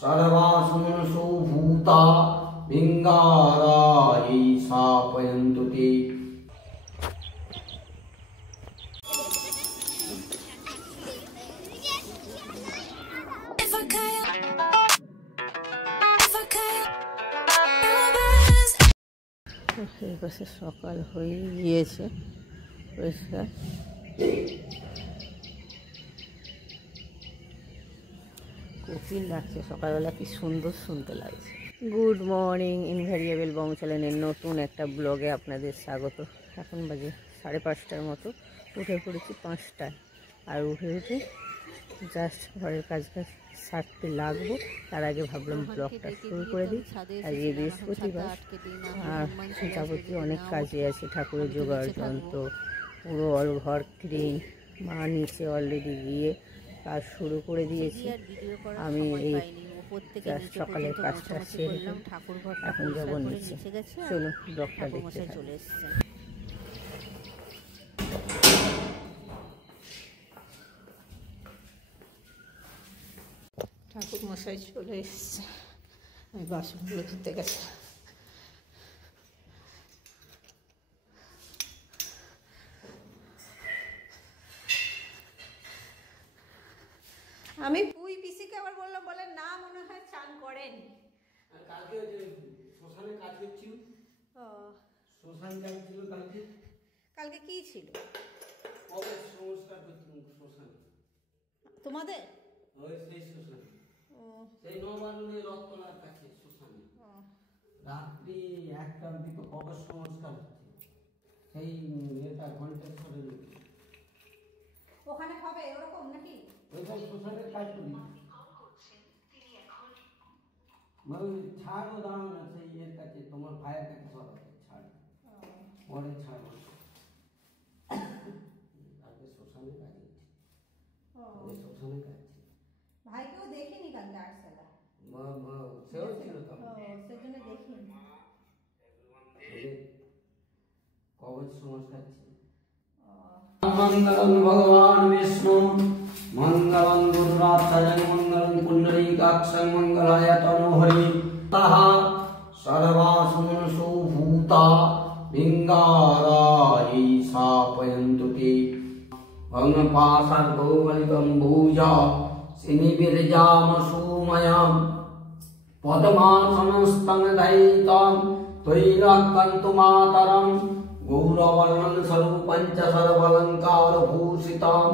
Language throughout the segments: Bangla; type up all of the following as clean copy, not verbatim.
सर्वासुमनसो भूता विंगारायै स्थापयन्तु ते। এই পাশে সকাল হয়ে গিয়েছে পরিষ্কার। কোকিল ডাকছে সকালবেলা, কি সুন্দর শুনতে লাগছে। গুড মর্নিং, ইনভ্যারিয়েবল বং চ্যানেলের নতুন একটা ব্লগে আপনাদের স্বাগত। এখন বাজে 5:30টার মতো, উঠে পড়েছি 5টায়। আর উঠে জাস্ট ঘরের কাজ সারতে লাগবো, তার আগে ভাবলাম ব্লগটা শুরু করে দিই। আজকে বৃহস্পতিবার আর যাবতীয় অনেক কাজে আছে, ঠাকুরের জোগাড় যন্ত্র, পুরো অল ঘর ক্লিন। মা নিচে অলরেডি গিয়ে কাজ শুরু করে দিয়েছি। আমি এই সকালের কাজটা সেরে এখন যাবো নিচে। চলুন ব্লগটা দেখতে চলে এসছে। ঠাকুর মশাই চলে এসছে, আমি বাসনগুলো ধুতে গেছি। আমি পুই পিসিকে আবার বললাম, বলে না মনে হয় চান করেনি। কালকে শ্মশানে কাজ করছিল। শ্মশান যাচ্ছিল কালকে। কালকে কি ছিল? কবে সংস্কার করছিল শ্মশানে তোমাদের? ওই সেই শ্মশানে, সেই নবারুণের রথতলার কাছে শ্মশানে রাত্রি 1টার দিকে কবে সংস্কার হচ্ছে। সেই এটা ঘণ্টেশ্বরের ওখানে হবে ওরকম নাকি? ওইখানে শ্মশানের কাজ করি। ছাড়ও দাও না সেই ইয়ের কাছে, তোমার ভাইয়ের কাছে সব আছে ছাড়, পরে ছাড়। আগে শ্মশানে কাজ হচ্ছে, শ্মশানে কাজ। ভাইকেও দেখিনি কালকে আটসালা, সেও ছিল তো, সেজন্য দেখিনি। কবচ সংস্কার ছিল। मंगलम भगवान विष्णु मंगलम दुर्गाक्षय मंगलम पुंडरीकाक्षं मंगलाय तनोहरि तः सर्वासुमनसो भूता विंगारायै स्थापयन्तु ते। भग्नपाशर्गोवलिकं भूजा सिनिविरजामसूमयं पद्मासनस्तं दयितं त्वयिलक्कन्तु मातरम् गौरवर्णं सर्वपञ्च सर्वालङ्कारभूषितं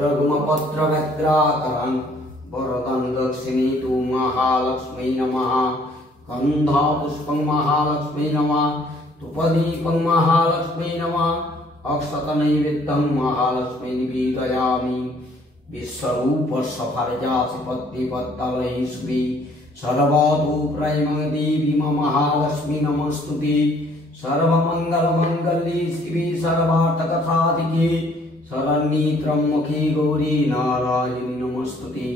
रघुमपत्रव्यग्राकरं वरदं दक्षिणीतु महालक्ष्मी नमः। गन्धापुष्पं महालक्ष्मी नमः, धूपदीपं महालक्ष्मी नमः, अक्षतनैवेद्यं महालक्ष्मी निवेदयामि। विश्वरूपसफलजासि पद्मपद्मलयेष्वि सर्वतो प्रेमं देवी महालक्ष्मी नमस्तुते। सर्वमंगलमंगल्ये शिवे सर्वार्थसाधिके शरण्ये त्र्यंबके गौरी नारायणी नमस्तुते।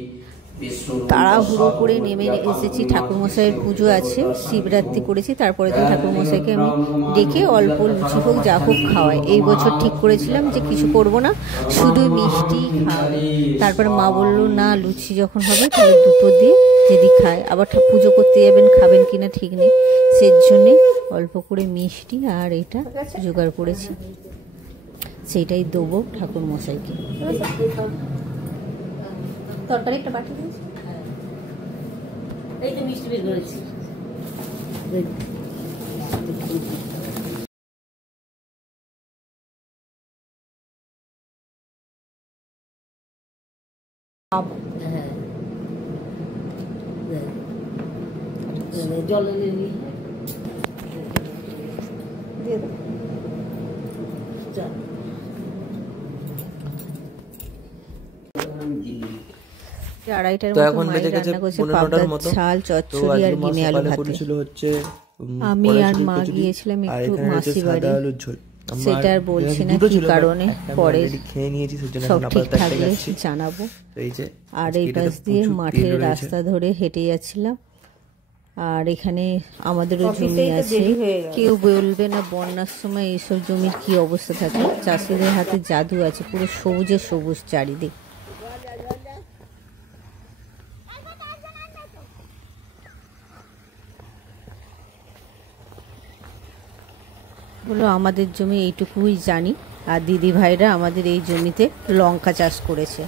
তাড়াহুড়ো করে নেমে এসেছি, ঠাকুরমশাইয়ের পুজো আছে, শিবরাত্রি করেছি, তারপরে দিন ঠাকুরমশাইকে আমি ডেকে অল্প লুচি হোক যা হোক খাওয়াই। এই বছর ঠিক করেছিলাম যে কিছু করব না, শুধু মিষ্টি খাওয়াবো। তারপরে মা বললো না, লুচি যখন হবে তাহলে দুটো দিয়ে যদি খায়, আবার পুজো করতে যাবেন, খাবেন কিনা ঠিক নেই, সেই জন্যে অল্প করে মিষ্টি আর এটা জোগাড় করেছি, সেইটাই দেবো ঠাকুরমশাইকে। তরকারি একটা বাটি দিয়েছি, এই তো মিষ্টি বের করেছি। জল দিয়ে দাও। আড়াইটার মতো রান্না করছে, পাবদার ঝাল, চচ্চড়ি আর ডিমে আলু ভাতে। আমি আর মা গিয়েছিলাম একটু মাসি বাড়ি, সেটা আর বলছি না কি কারণে, পরে সব ঠিক থাকলে জানাবো। আর এই পাশ দিয়ে মাঠের রাস্তা ধরে হেঁটে যাচ্ছিলাম। আর এখানে আমাদেরও জমি আছে, কেউ বলবে না বন্যার সময় এইসব জমির কি অবস্থা থাকে। চাষিদের হাতে জাদু আছে, পুরো সবুজে সবুজ চারিদিক। হলো আমাদের জমি এইটুকুই জানি, আর দিদি ভাইরা আমাদের এই জমিতে লঙ্কা চাষ করেছে।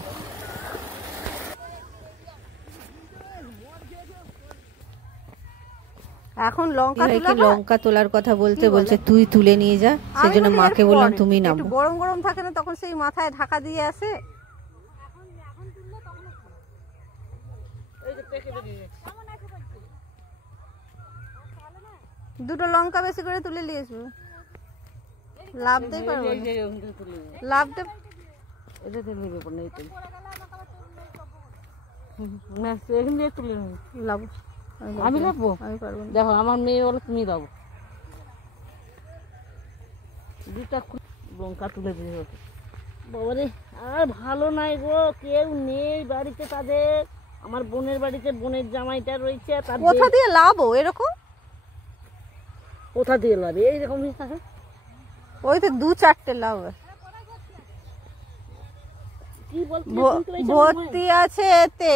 এখন লঙ্কা তোলার কথা বলতে বলছে তুই তুলে নিয়ে যা, সেজন্য মাকে বললাম তুমি নাও। গরম গরম থাকে না তখন, সেই মাথায় ঢাকা দিয়ে আসে। দুটো লঙ্কা বেশি করে তুলে নিয়ে আসবো, লাভ দেই পারবো লাভ দে লাভ আমি লাভবো, আমি পারবো। দেখো আমার মেয়ে বলো তুমি দাও, দুটা লঙ্কা তুলে দিয়ে বাবারে। আর ভালো নাই গো, কেউ নেই বাড়িতে তাদের। আমার বোনের বাড়িতে বোনের জামাইটা রয়েছে, কোথা দিয়ে লাভো এরকম? কোথা দিয়ে লাভ এইরকম থাকে? ওই তো 2-4টে লাভ ভর্তি আছে এতে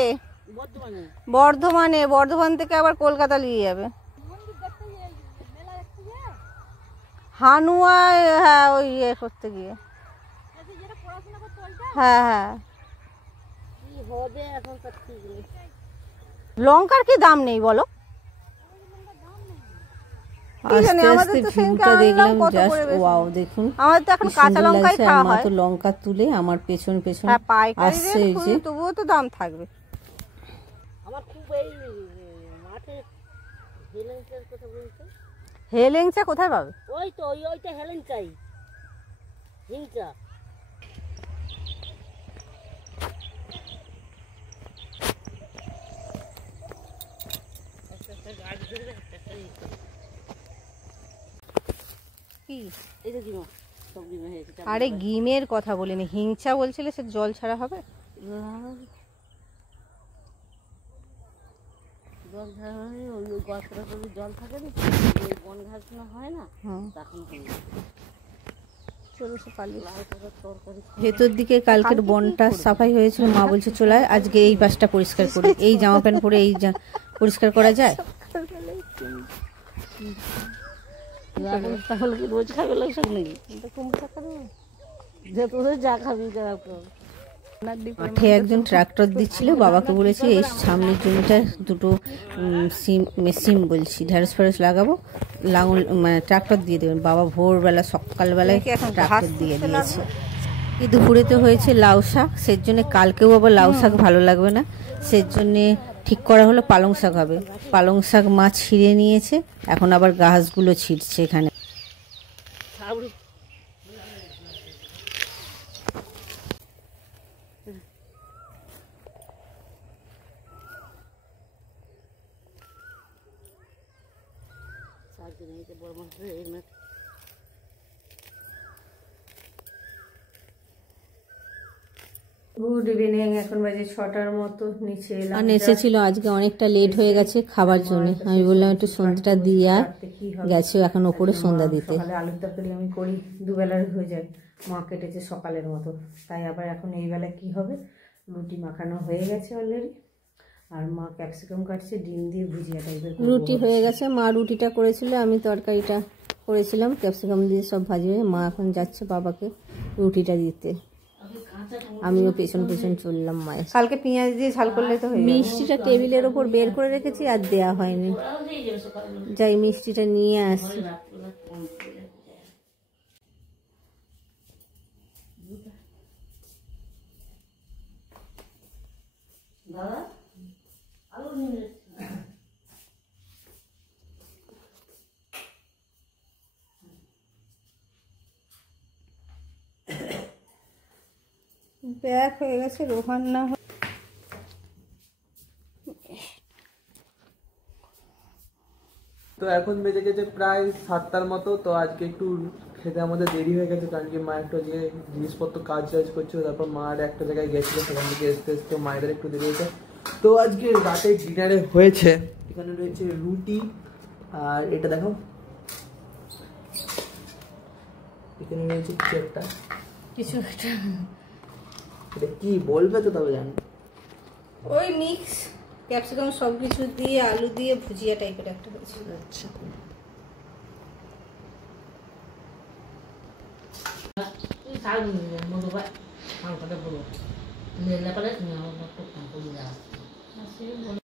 বর্ধমানে। বর্ধমান থেকে আবার কলকাতা নিয়ে যাবে হানুয়ায়। হ্যাঁ ওই ইয়ে করতে গিয়ে। হ্যাঁ হ্যাঁ, লঙ্কার কি দাম নেই বলো? লঙ্কা তুলে আমার পেছন পেছন আসছে, তবুও তো দাম থাকবে। হেলেঞ্চা কোথায় পাবে? ওই তো ওইটা হেলেঞ্চাই, হিংচা। আরে গিমের কথা বলিনি, হিংচা বলছিলে। সে জল ছাড়া হবে? জল ছাড়া ওই গাছটা জল থাকে না, বন ঘাস না হয় না, তখন ভেতর দিকে কালকের বনটা সাফাই হয়েছিল। মা বলছে চলে আজকে এই পাশটা পরিষ্কার করে, এই জামা প্যান্ট পরে এই পরিষ্কার করা যায়? তাহলে কি রোজ খাবে লাগছে নাকি? যা খাবি মাঠে একজন ট্রাক্টর দিচ্ছিল, বাবাকে বলেছি এই সামনের জমিটা দুটো সিম বলছি ঢেঁড়স ফেড়স লাগাবো, লাঙল মানে ট্রাক্টর দিয়ে দেবেন। বাবা ভোরবেলা সকালবেলায় ট্রাক্টর দিয়ে দিয়েছে। এই দুপুরেতে হয়েছে লাউ শাক, সেজন্য কালকেও আবার লাউ শাক ভালো লাগবে না, সেজন্যে ঠিক করা হলো পালং শাক হবে। পালং শাক মাছ ছিঁড়ে নিয়েছে, এখন আবার গাছগুলো ছিঁড়ছে এখানে। গুড ইভিনিং, এখন বাজে 6টার মতো। নিচে এলাম, এসেছিল আজকে অনেকটা লেট হয়ে গেছে খাবার জন্য। আমি বললাম একটু সন্ধ্যাটা দিয়ে আর গেছে এখন ওপরে সন্ধ্যা দিতে। আলুর তরকারি আমি করি দুবেলার হয়ে যায়, মা কেটেছে সকালের মতো, তাই আবার এখন এই বেলা কি হবে? রুটি মাখানো হয়ে গেছে অলরেডি, আর মা ক্যাপসিকাম কাটছে, ডিম দিয়ে ভুজিয়া টাইপের। রুটি হয়ে গেছে, মা রুটিটা করেছিল, আমি তরকারিটা করেছিলাম ক্যাপসিকাম দিয়ে সব ভাজি হয়ে। মা এখন যাচ্ছে বাবাকে রুটিটা দিতে, আমিও পেছন পেছন চললাম মায়ের। কালকে পেঁয়াজ দিয়ে ঝাল করলে তো হয়ে যাবে। মিষ্টিটা টেবিলের ওপর বের করে রেখেছি আর দেয়া হয়নি, যাই মিষ্টিটা নিয়ে আসি। ব্যাক হয়ে গেছে, রোহান না তো এখন বেজে গেছে প্রায় 7টার মতো। তো আজকে একটু খেতে আমাদের দেরি হয়ে গেছে, কারণ কি মা একটু যে জিনিসপত্র কাজ করছিল, তারপর মা একটা জায়গায় গেছিলো, সেখান থেকে আসতে মায়েদের একটু দেরি হয়েছে। তো আজকে রাতে ডিনারে হয়েছে, এখানে রয়েছে রুটি, আর এটা দেখো এখানে রয়েছে কিছু একটা এটা কি বলবে তো তবে জানো, ওই মিক্স ক্যাপসিকাম সব কিছু দিয়ে আলু দিয়ে ভুজিয়া টাইপের একটা হয়েছে। আচ্ছা, সার